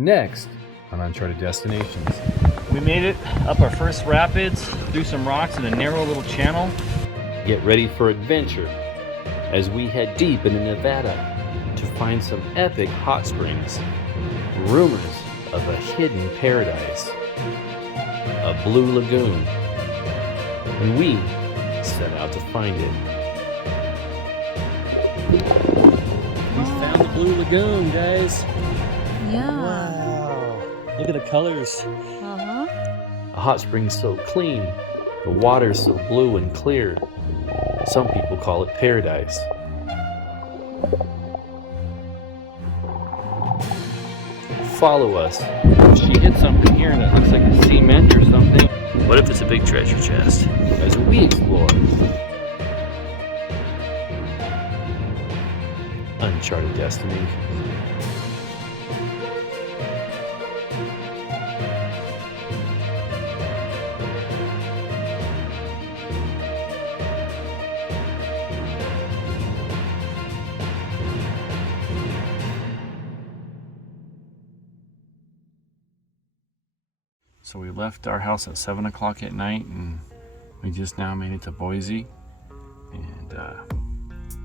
Next on Uncharted Destinations. We made it up our first rapids, through some rocks in a narrow little channel. Get ready for adventure as we head deep into Nevada to find some epic hot springs, rumors of a hidden paradise, a blue lagoon, and we set out to find it. We found the blue lagoon, guys. Yeah. Wow. Look at the colors. Uh-huh. A hot spring so clean, the water so blue and clear. Some people call it paradise. Follow us. She hit something here that looks like a cement or something. What if it's a big treasure chest? As we explore Uncharted Destinations. So we left our house at 7 o'clock at night, and we just now made it to Boise. And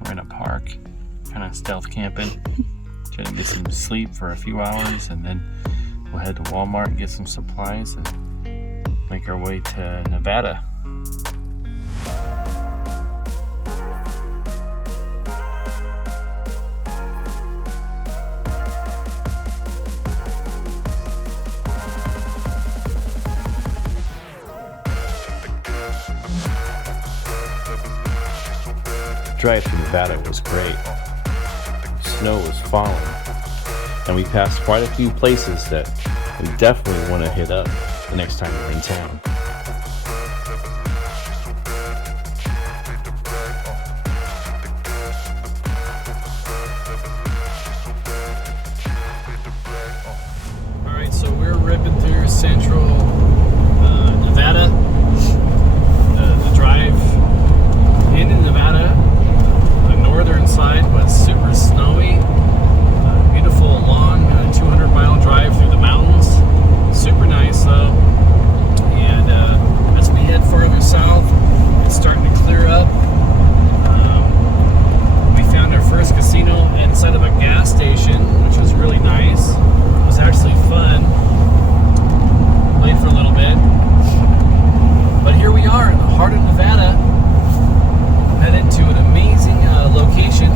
we're in a park, kind of stealth camping, trying to get some sleep for a few hours, and then we'll head to Walmart and get some supplies and make our way to Nevada. Drive to Nevada was great. Snow was falling, and we passed quite a few places that we definitely want to hit up the next time we're in town. Alright, so we're ripping through central Nevada. The drive into Nevada. Northern side was super snowy, beautiful long 200-mile drive through the mountains, super nice though. And as we head farther south, it's starting to clear up. We found our first casino inside of a gas station, which was really nice. It was actually fun. Played for a little bit, but here we are in the heart of Nevada, headed to an amazing location,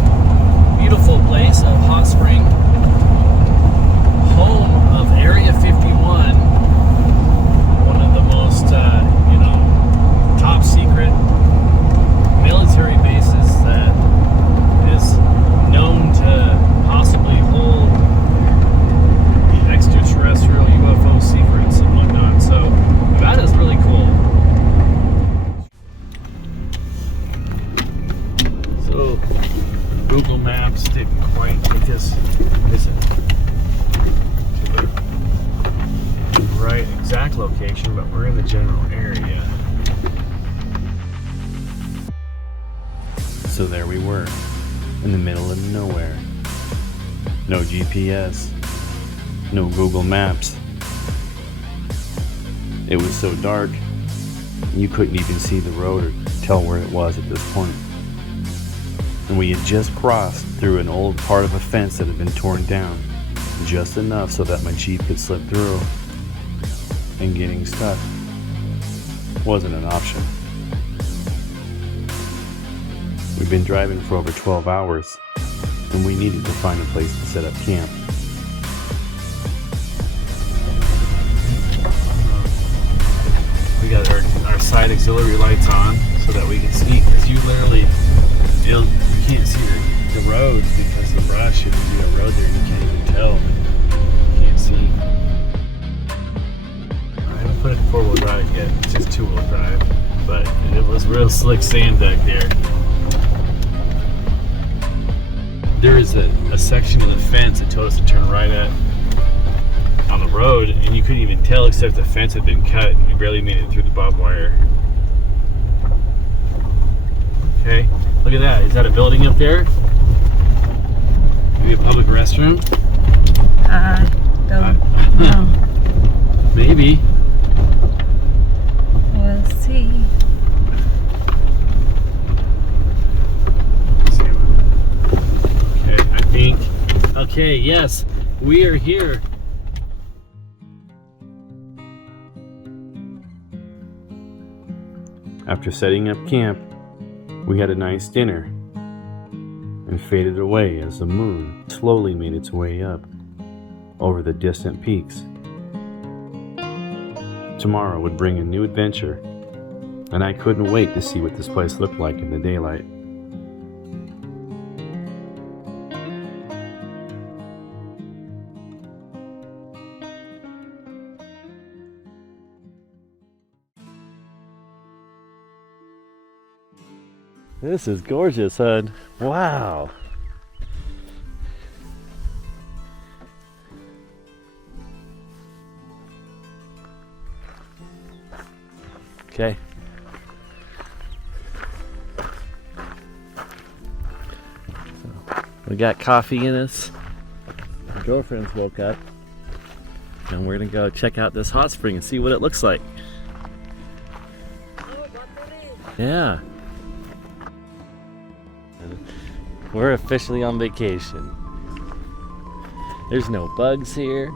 beautiful place of Hot Spring, home of Area 51, one of the most, top secret military bases that is known to possibly hold extraterrestrial UFO secrets and whatnot. So that is really cool. So Google Maps didn't quite take us to the right exact location, but we're in the general area. So there we were, in the middle of nowhere. No GPS, no Google Maps. It was so dark, you couldn't even see the road or tell where it was at this point. And we had just crossed through an old part of a fence that had been torn down, just enough so that my Jeep could slip through, and getting stuck wasn't an option. We'd been driving for over 12 hours, and we needed to find a place to set up camp. We got our side auxiliary lights on so that we can see, because you can't see the road because the brush, if you see a road there, you can't even tell. You can't see. I haven't put it in 4-wheel drive yet. It's just 2-wheel drive, but it was real slick sand back there. There is a section of the fence that told us to turn right at on the road, and you couldn't even tell except the fence had been cut, and we barely made it through the barbed wire. Okay, look at that. Is that a building up there? Maybe a public restroom? Okay, yes, we are here. After setting up camp, we had a nice dinner and faded away as the moon slowly made its way up over the distant peaks. Tomorrow would bring a new adventure, and I couldn't wait to see what this place looked like in the daylight. This is gorgeous, hon. Wow. Okay. So, we got coffee in us. My girlfriend's woke up. And we're gonna go check out this hot spring and see what it looks like. Yeah. We're officially on vacation. There's no bugs here.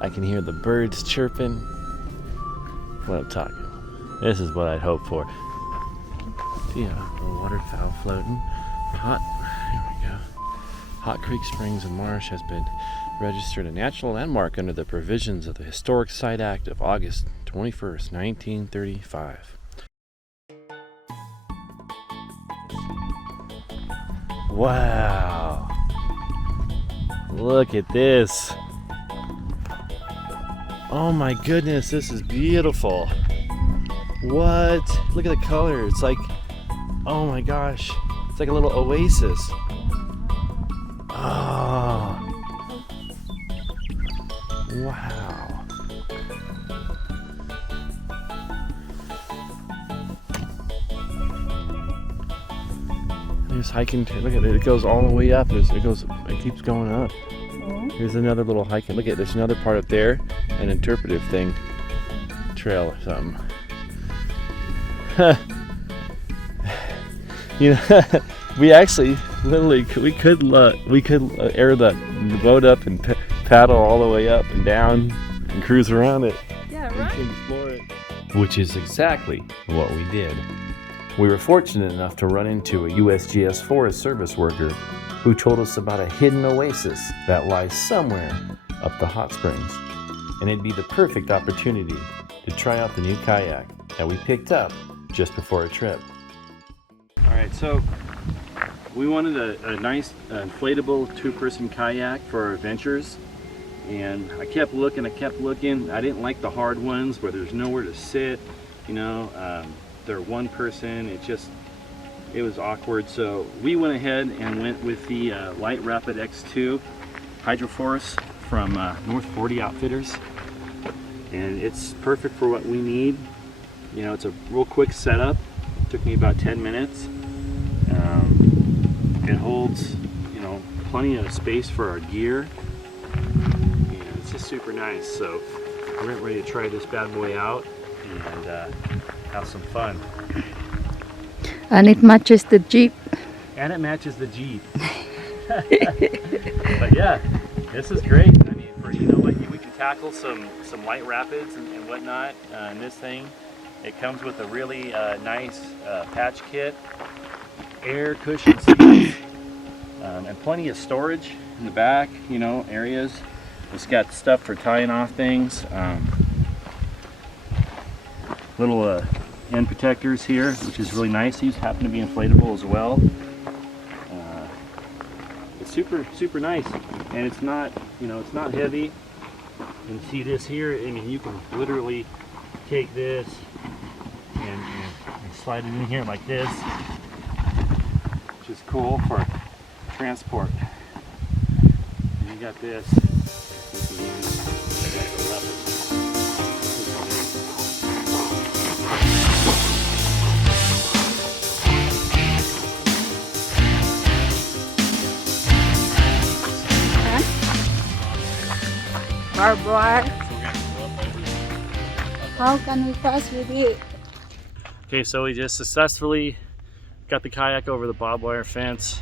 I can hear the birds chirping. What I'm talking about. This is what I'd hope for. Yeah, a waterfowl floating. Here we go. Hot Creek Springs and Marsh has been registered a natural landmark under the provisions of the Historic Site Act of August 21st, 1935. Wow. Look at this. Oh my goodness, this is beautiful. What? Look at the color. It's like, oh my gosh. It's like a little oasis. Oh. Wow. There's hiking. Look at it. It goes all the way up. It keeps going up. Here's another little hiking. Look at, there's another part up there, an interpretive thing, trail or something. You know, we actually literally we could air the boat up and paddle all the way up and down and cruise around it. Yeah, right. And explore it. Which is exactly what we did. We were fortunate enough to run into a USGS Forest Service worker who told us about a hidden oasis that lies somewhere up the hot springs. And it'd be the perfect opportunity to try out the new kayak that we picked up just before our trip. All right, so we wanted a nice inflatable two-person kayak for our adventures. And I kept looking. I didn't like the hard ones where there's nowhere to sit, you know. They're one person, it was awkward. So we went ahead and went with the Light Rapid X2 Hydroforce from North 40 Outfitters. And it's perfect for what we need. You know, it's a real quick setup. It took me about 10 minutes. It holds, you know, plenty of space for our gear. And it's just super nice. So we're ready to try this bad boy out and have some fun. And it matches the Jeep. And it matches the Jeep. But yeah, this is great. I mean, you know what, we can tackle some light rapids and whatnot in this thing. It comes with a really nice patch kit, air cushion seats, and plenty of storage in the back, you know, areas. It's got stuff for tying off things. Little end protectors here, which is really nice. These happen to be inflatable as well. It's super nice, and it's not, you know, it's not heavy. And see this here, I mean, you can literally take this and slide it in here like this, which is cool for transport. And you got this. You can use as a lever. Barbed wire. How can we pass with it? Okay, so we just successfully got the kayak over the barbed wire fence.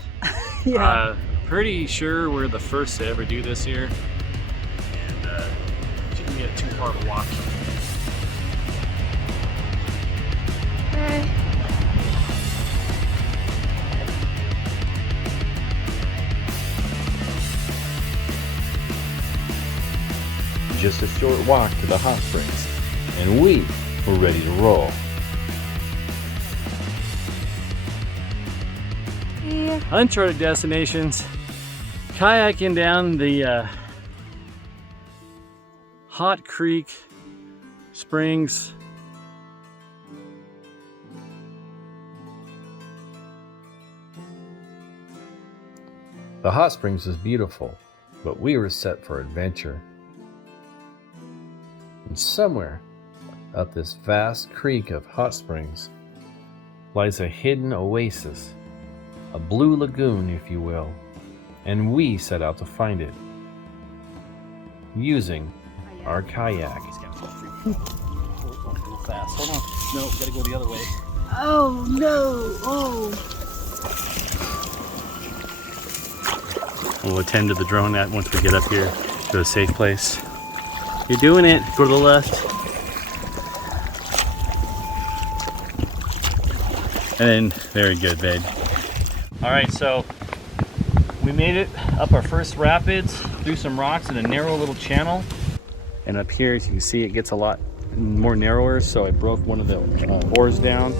Yeah. pretty sure we're the first to ever do this here, and it shouldn't get too far of a walk. Just a short walk to the hot springs, and we were ready to roll. Uncharted Destinations, kayaking down the Hot Creek Springs. The hot springs was beautiful, but we were set for adventure. And somewhere up this vast creek of hot springs lies a hidden oasis, a blue lagoon, if you will, and we set out to find it using our kayak. Fast. Hold on. No, we gotta go the other way. Oh no! Oh. We'll attend to the drone net once we get up here to a safe place. You're doing it. Go to the left. And then, very good, babe. All right, so we made it up our first rapids through some rocks in a narrow little channel. And up here, as you can see, it gets a lot more narrower. So I broke one of the oars down,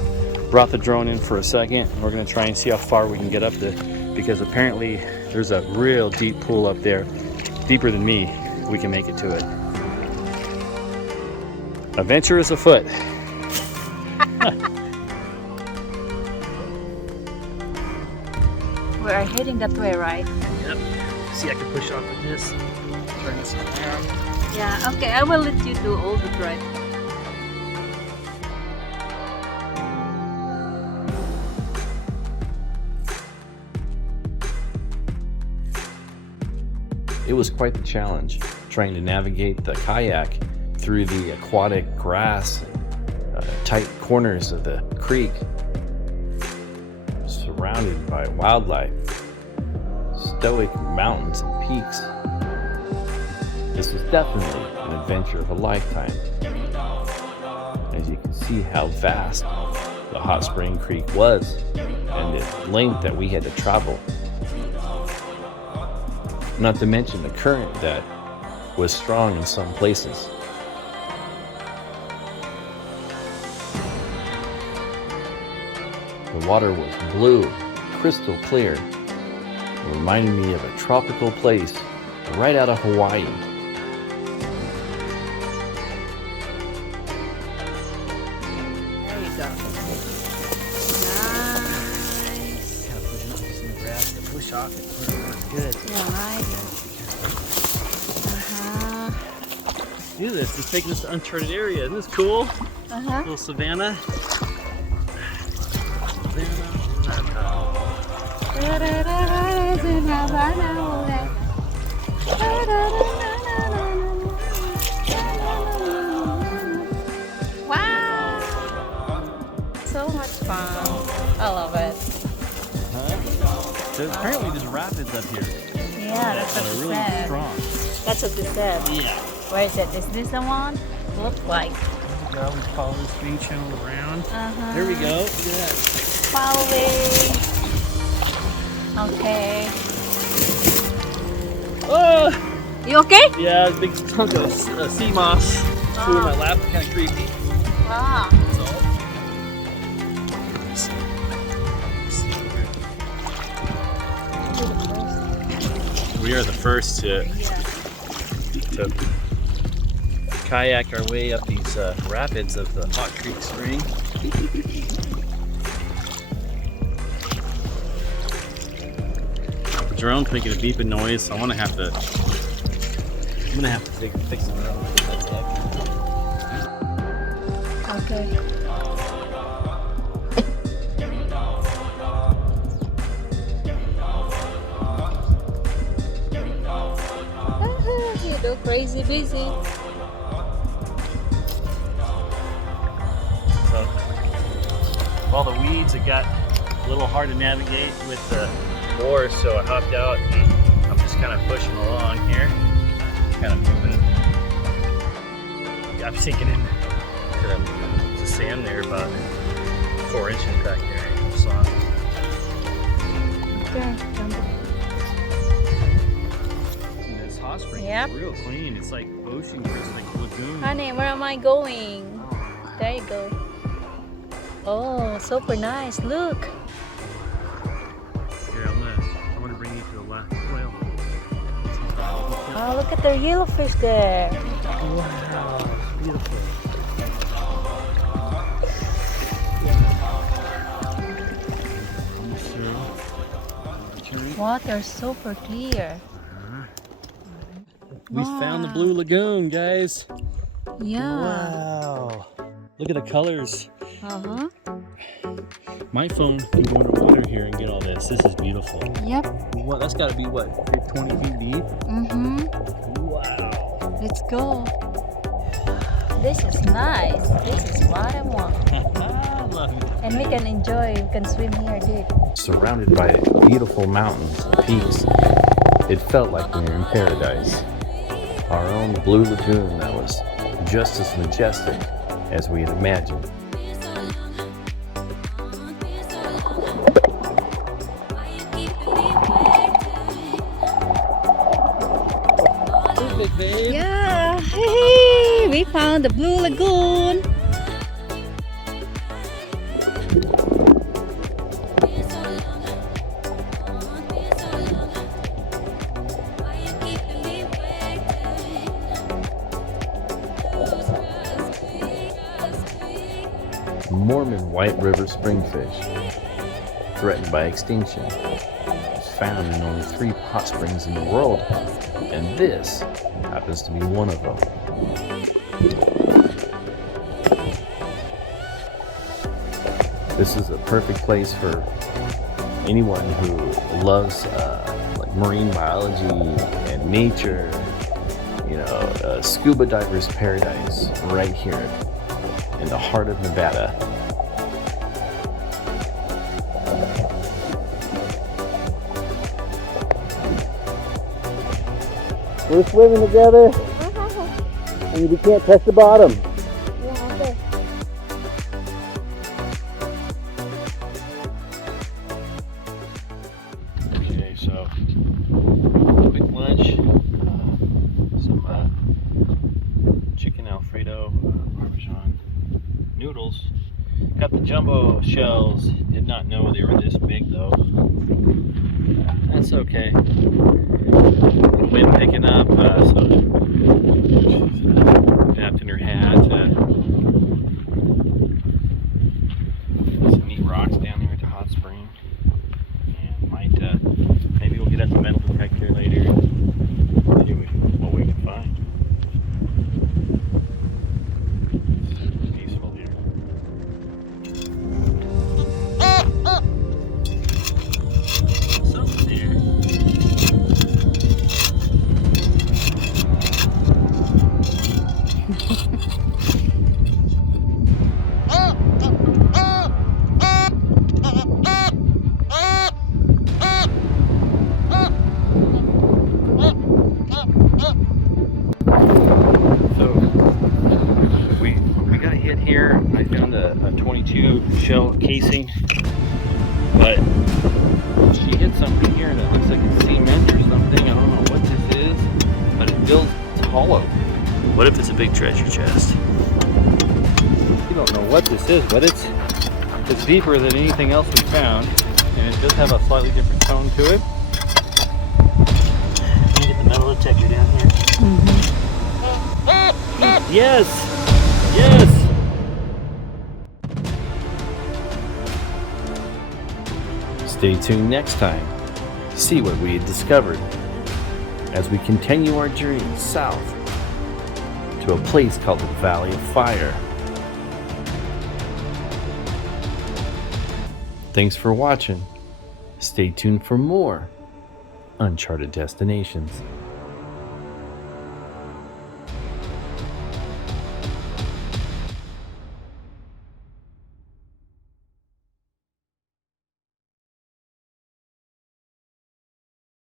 brought the drone in for a second. We're gonna try and see how far we can get up there, because apparently there's a real deep pool up there, deeper than me. We can make it to it. Adventure is afoot. We are heading that way, right? Yep. See, I can push off with this. Turn this around. Yeah, okay, I will let you do all the driving. It was quite the challenge, trying to navigate the kayak through the aquatic grass, tight corners of the creek, surrounded by wildlife, stoic mountains and peaks. This was definitely an adventure of a lifetime. As you can see how vast the Hot Spring Creek was and the length that we had to travel. Not to mention the current that was strong in some places. The water was blue, crystal clear, reminding me of a tropical place right out of Hawaii. There you go. Nice. Kind of pushing up this in the grass to push off it. Good. Yeah, right. Do this. It's taking us to uncharted area. Isn't this cool? Little savannah. Wow! So much fun. I love it. So apparently there's rapids up here. Yeah, that's what They're they really said. strong. That's what they said. Yeah. Where is it? Is this the one? Look like. There we go. We follow this green channel around. There we go. Look at that. Following. Okay. Oh! You okay? Yeah, a big chunk of sea moss flew in my lap. Kind of creepy. Ah. That's all. We are the first to kayak our way up these rapids of the Hot Creek Spring. The drone's making a beeping noise, so I'm gonna have to fix it. Okay. You do crazy busy. So, all the weeds, it got a little hard to navigate with the more, so I hopped out and I'm just kind of pushing along here. Kind of moving. I'm sinking in the sand there about 4 inches back there. Soft. Okay, jump. And this hot spring Yep. is real clean. It's like ocean, it's like lagoon. Honey, where am I going? There you go. Oh, super nice. Look. Here, I'm gonna bring you to the last well. Oh, look at the yellowfish there. Wow, beautiful. Water super clear. We found the Blue Lagoon, guys. Yeah. Wow. Look at the colors. Uh-huh. My phone can go underwater here and get all this. This is beautiful. Yep. What? That's got to be what? 20 feet deep? Mm-hmm. Wow. Let's go. This is nice. This is what I want. I love it. And we can enjoy. We can swim here deep. Surrounded by beautiful mountains and peaks, it felt like we were in paradise. Our own Blue Lagoon that was just as majestic as we had imagined. Yeah. Hey, we found the Blue Lagoon. Mormon white river springfish, threatened by extinction, is found in only 3 hot springs in the world, and this happens to be one of them. This is a perfect place for anyone who loves like marine biology and nature. You know, scuba diver's paradise right here in the heart of Nevada. We're swimming together, and we can't touch the bottom. Yeah, okay. Okay, so quick lunch, some chicken Alfredo, Parmesan noodles. Got the jumbo shells. Did not know they were this big though. That's okay. Wind picking up, so she's wrapped in her hat. Some neat rocks down there at the hot spring. And might maybe we'll get at the metal detector later. See what we can find. It's peaceful here. Something there. So we got a hit here. I found a 22 shell casing, but she hit something here that looks like a cement or something. I don't know what this is, but it feels hollow. What if it's a big treasure chest? You don't know what this is, but it's deeper than anything else we found, and it does have a slightly different tone to it. Let me get the metal detector down here. Yes! Yes! Stay tuned next time to see what we had discovered as we continue our journey south to a place called the Valley of Fire. Thanks for watching. Stay tuned for more Uncharted Destinations.